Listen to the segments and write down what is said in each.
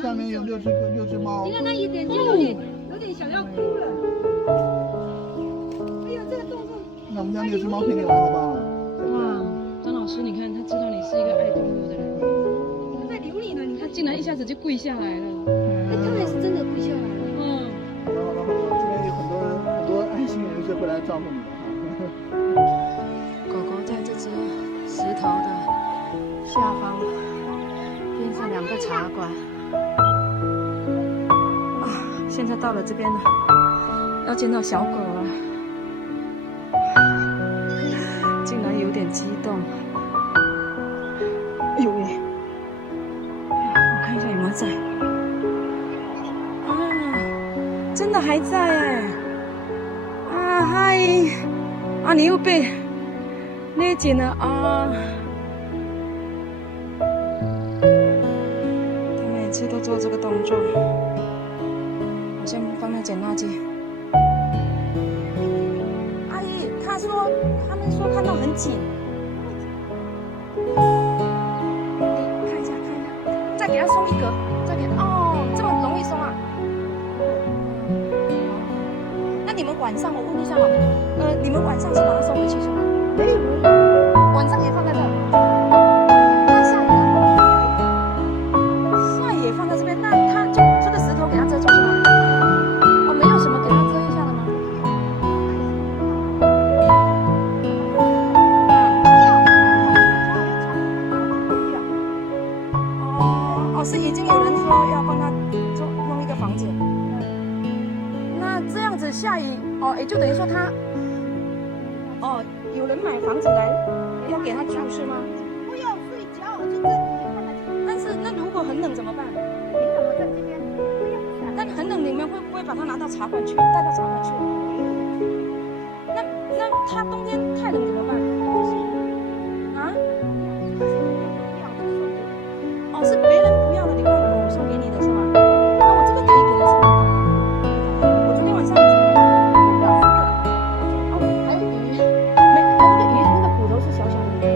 下面有6只猫。你看它一点就有点想要哭了。哎呦，这个动作。那我们家6只猫陪你玩好不好？哇，张老师，你看他知道你是一个爱动物的人，它在留你呢，你看，他竟然一下子就跪下来了。它也是真的跪下来了。嗯，好了，这边有很多爱心人士会来照顾你的哈。狗狗在这只石头的下方边上2个茶馆。啊，现在到了这边了，要见到小狗了，竟然有点激动。哎呦喂！我看一下有没有在。啊，真的还在哎！啊嗨！啊，你又被勒紧了啊！他每次都做这个动作。我先帮他捡垃圾。阿姨，他们说看到很紧。你看一下，再给他松一格，再给他哦，这么容易松啊？那你们晚上，我问一下嘛，你们晚上是把它收回去是吗？没有，晚上也放在这。那下雨呢？下雨也放在这边，那它就这个石头给它遮住是吗？哦，没有什么给它遮一下的吗？哦，是已经有人说要帮他弄一个房子。那这样子下雨哦，也就等于说他哦，有人买房子来要给他住是吗？不要睡觉，就这里看看。但是那如果很冷怎么办？你怎么在这边？不要闪。但很冷，你们会不会把它拿到茶馆去，带到茶馆去？那他冬天太冷怎么办？啊？哦，是别人不要的流浪狗送给你的是吗？那我这个可以给他是吗？我昨天晚上去哦，还有鱼，没，那个鱼那个骨头是小小的鱼。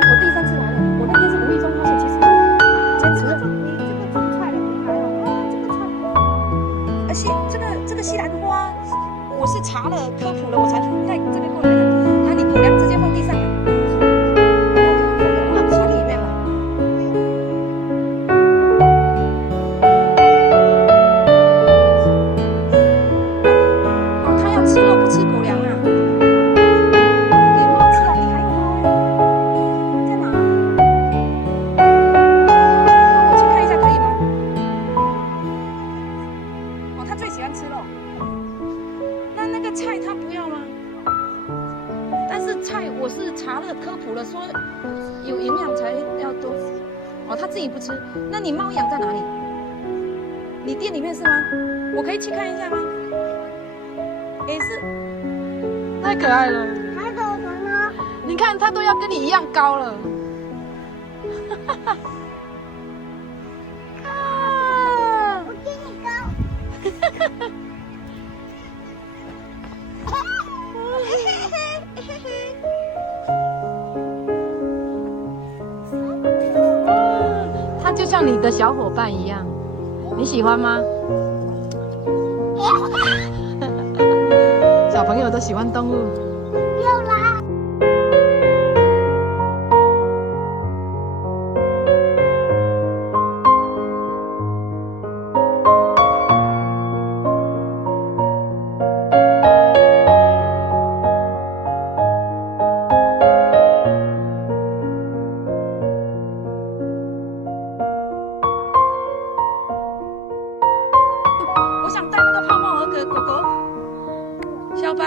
我第3次来了，我那天是无意中发现，其实我坚持了。你这个种菜的，你还有这个菜。而且这个西兰花，我是查了科普了，我才带这边过来的。它你狗粮直接放地上，放到茶里面嘛。哦，它要吃肉不吃狗粮啊？给猫吃啊？你还有猫哎？在哪？我去看一下可以吗？哦，它最喜欢吃肉。那个菜它不要吗？但是菜我是查了科普了，说有营养才要多。哦，它自己不吃。那你猫养在哪里？你店里面是吗？我可以去看一下吗？也是，太可爱了。还有什么？你看它都要跟你一样高了。啊！我比你高。它就像你的小伙伴一样，你喜欢吗？小朋友都喜欢动物。又来。我想带那个泡泡盒给狗狗。小白，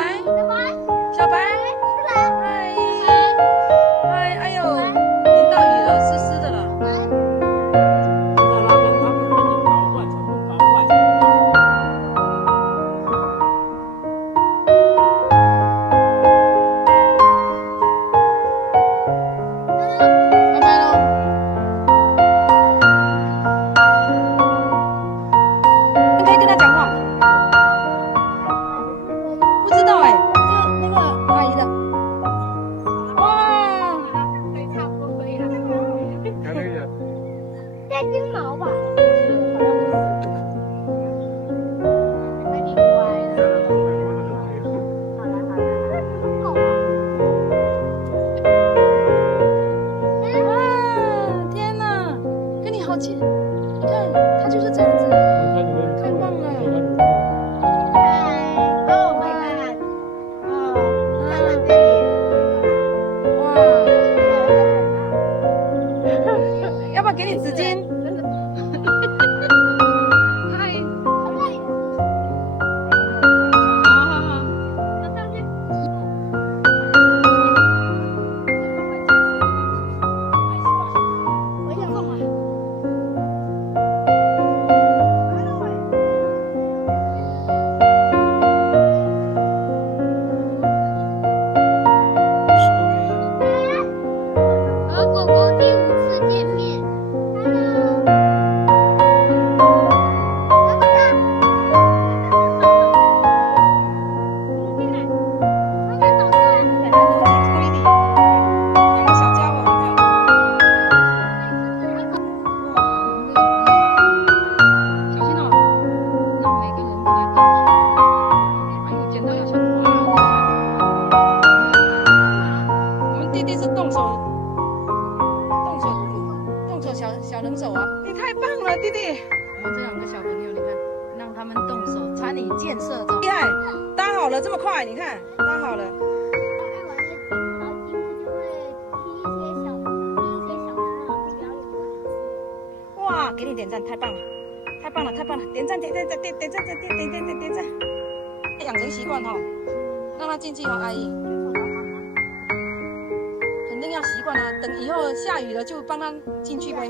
弟弟是动手小能手啊！你太棒了，弟弟！我们这两个小朋友，你看，让他们动手参与建设中，厉害！搭好了这么快，你看搭好了。爱玩的金就会踢一些小石头去表演。哇，给你点赞，太棒了，太棒了，太棒了！点赞，点赞，点赞！养成习惯哈，让他进去和阿姨，肯定要习惯啊。等以后下雨了就帮他进去呗。